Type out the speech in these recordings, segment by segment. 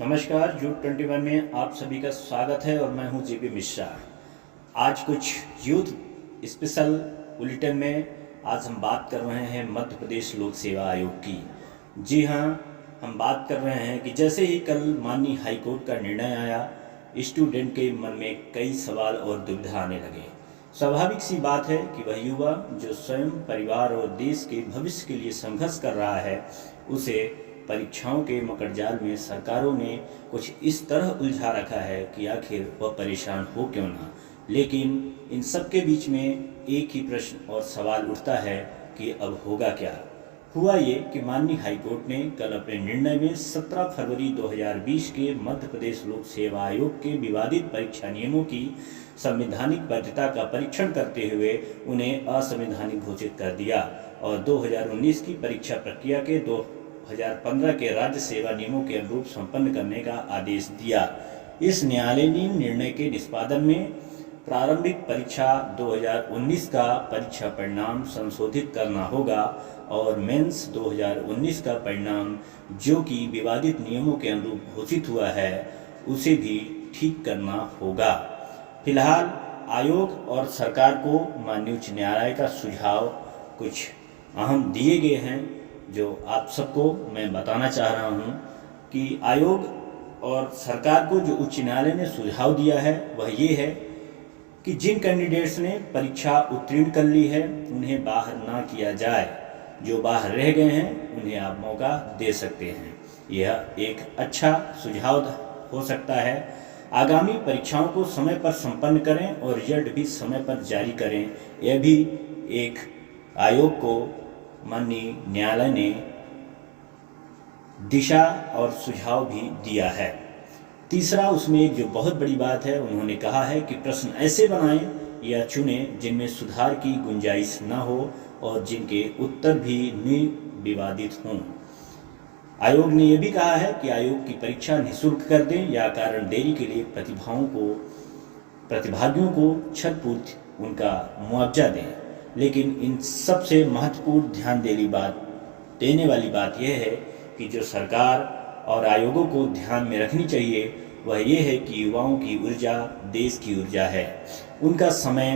नमस्कार, जूट 21 में आप सभी का स्वागत है और मैं हूं जेपी मिश्रा। आज कुछ यूथ स्पेशल बुलेटिन में आज हम बात कर रहे हैं मध्य प्रदेश लोक सेवा आयोग की। जी हाँ, हम बात कर रहे हैं कि जैसे ही कल माननीय हाईकोर्ट का निर्णय आया, स्टूडेंट के मन में कई सवाल और दुविधा आने लगे। स्वाभाविक सी बात है कि वह युवा जो स्वयं, परिवार और देश के भविष्य के लिए संघर्ष कर रहा है, उसे परीक्षाओं के मकड़जाल में सरकारों ने कुछ इस तरह उलझा रखा है कि आखिर वह परेशान हो क्यों ना। लेकिन इन सब के बीच में एक ही प्रश्न और सवाल उठता है कि अब होगा क्या। हुआ ये कि माननीय हाईकोर्ट ने कल अपने निर्णय में 17 फरवरी 2020 के मध्य प्रदेश लोक सेवा आयोग के विवादित परीक्षा नियमों की संवैधानिक वैधता का परीक्षण करते हुए उन्हें असंवैधानिक घोषित कर दिया और 2019 की परीक्षा प्रक्रिया के 2015 के राज्य सेवा नियमों के अनुरूप संपन्न करने का आदेश दिया। इस न्यायालयीय निर्णय के निष्पादन में प्रारंभिक परीक्षा 2019 का परीक्षा परिणाम संशोधित करना होगा और मेंस 2019 का परिणाम जो कि विवादित नियमों के अनुरूप घोषित हुआ है, उसे भी ठीक करना होगा। फिलहाल आयोग और सरकार को माननीय उच्च न्यायालय का सुझाव कुछ अहम दिए गए हैं, जो आप सबको मैं बताना चाह रहा हूं कि आयोग और सरकार को जो उच्च न्यायालय ने सुझाव दिया है वह ये है कि जिन कैंडिडेट्स ने परीक्षा उत्तीर्ण कर ली है उन्हें बाहर ना किया जाए, जो बाहर रह गए हैं उन्हें आप मौका दे सकते हैं। यह एक अच्छा सुझाव हो सकता है। आगामी परीक्षाओं को समय पर संपन्न करें और रिजल्ट भी समय पर जारी करें, यह भी एक आयोग को माननीय न्यायालय ने दिशा और सुझाव भी दिया है। तीसरा, उसमें एक जो बहुत बड़ी बात है, उन्होंने कहा है कि प्रश्न ऐसे बनाएं या चुनें जिनमें सुधार की गुंजाइश न हो और जिनके उत्तर भी निर्विवादित हों। आयोग ने यह भी कहा है कि आयोग की परीक्षा निःशुल्क कर दें या कारण देरी के लिए प्रतिभागियों को क्षतिपूर्ति उनका मुआवजा दें। लेकिन इन सबसे महत्वपूर्ण ध्यान देने वाली बात यह है कि जो सरकार और आयोगों को ध्यान में रखनी चाहिए वह ये है कि युवाओं की ऊर्जा देश की ऊर्जा है। उनका समय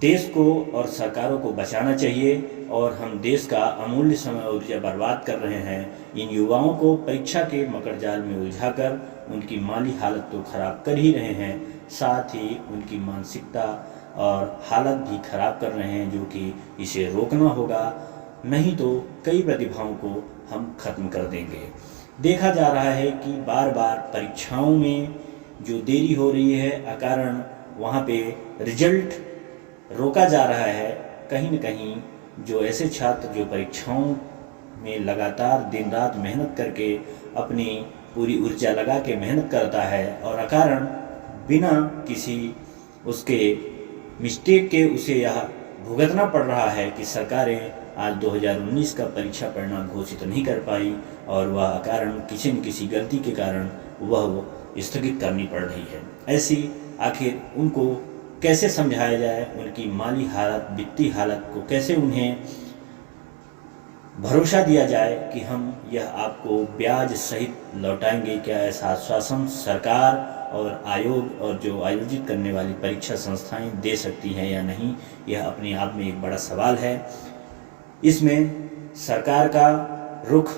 देश को और सरकारों को बचाना चाहिए और हम देश का अमूल्य समय और ऊर्जा बर्बाद कर रहे हैं। इन युवाओं को परीक्षा के मकड़जाल में उलझाकर उनकी माली हालत तो खराब कर ही रहे हैं, साथ ही उनकी मानसिकता और हालत भी खराब कर रहे हैं, जो कि इसे रोकना होगा, नहीं तो कई प्रतिभाओं को हम खत्म कर देंगे। देखा जा रहा है कि बार बार परीक्षाओं में जो देरी हो रही है अकारण वहाँ पे रिजल्ट रोका जा रहा है। कहीं न कहीं जो ऐसे छात्र जो परीक्षाओं में लगातार दिन रात मेहनत करके अपनी पूरी ऊर्जा लगा के मेहनत करता है और अकारण बिना किसी उसके मिस्टेक के उसे यह भुगतना पड़ रहा है कि सरकारें आज 2019 का परीक्षा परिणाम घोषित नहीं कर पाई और वह कारण किसी न किसी गलती के कारण वह स्थगित करनी पड़ रही है। ऐसी आखिर उनको कैसे समझाया जाए, उनकी माली हालत, वित्तीय हालत को कैसे उन्हें भरोसा दिया जाए कि हम यह आपको ब्याज सहित लौटाएंगे, क्या ऐसा आश्वासन सरकार और आयोग और जो आयोजित करने वाली परीक्षा संस्थाएं दे सकती हैं या नहीं, यह अपने आप में एक बड़ा सवाल है। इसमें सरकार का रुख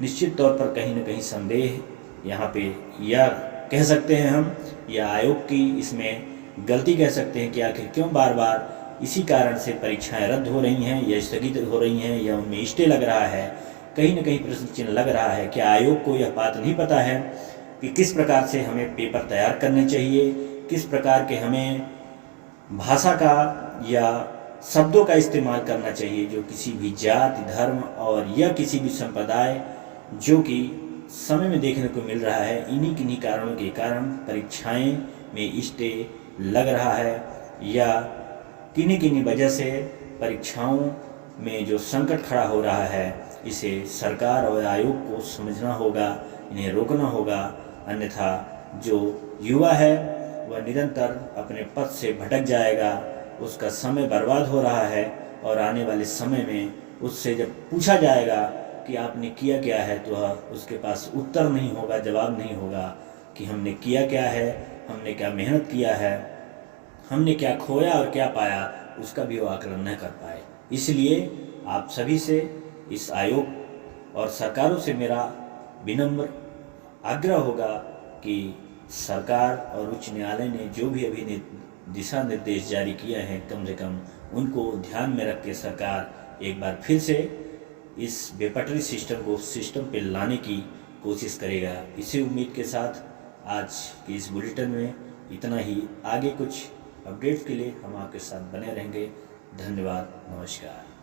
निश्चित तौर पर कहीं न कहीं संदेह यहाँ पे यह कह सकते हैं हम, या आयोग की इसमें गलती कह सकते हैं कि आखिर क्यों बार बार इसी कारण से परीक्षाएं रद्द हो रही हैं या स्थगित हो रही हैं या उनमें स्टे लग रहा है। कहीं न कहीं प्रश्न चिन्ह लग रहा है। क्या आयोग को यह बात नहीं पता है कि किस प्रकार से हमें पेपर तैयार करने चाहिए, किस प्रकार के हमें भाषा का या शब्दों का इस्तेमाल करना चाहिए जो किसी भी जाति, धर्म और या किसी भी संप्रदाय जो कि समय में देखने को मिल रहा है, इन्हीं किन्हीं कारणों के कारण परीक्षाएं में स्टे लग रहा है या किन्हीं किन्हीं वजह से परीक्षाओं में जो संकट खड़ा हो रहा है, इसे सरकार और आयोग को समझना होगा, इन्हें रोकना होगा। अन्यथा जो युवा है वह निरंतर अपने पथ से भटक जाएगा, उसका समय बर्बाद हो रहा है और आने वाले समय में उससे जब पूछा जाएगा कि आपने किया क्या है, तो उसके पास उत्तर नहीं होगा, जवाब नहीं होगा कि हमने किया क्या है, हमने क्या मेहनत किया है, हमने क्या खोया और क्या पाया, उसका भी वो आकलन न कर पाए। इसलिए आप सभी से, इस आयोग और सरकारों से मेरा विनम्र आग्रह होगा कि सरकार और उच्च न्यायालय ने जो भी अभी दिशा निर्देश जारी किए हैं, कम से कम उनको ध्यान में रख के सरकार एक बार फिर से इस बेपटरी सिस्टम को सिस्टम पे लाने की कोशिश करेगा। इसी उम्मीद के साथ आज की इस बुलेटिन में इतना ही। आगे कुछ अपडेट्स के लिए हम आपके साथ बने रहेंगे। धन्यवाद, नमस्कार।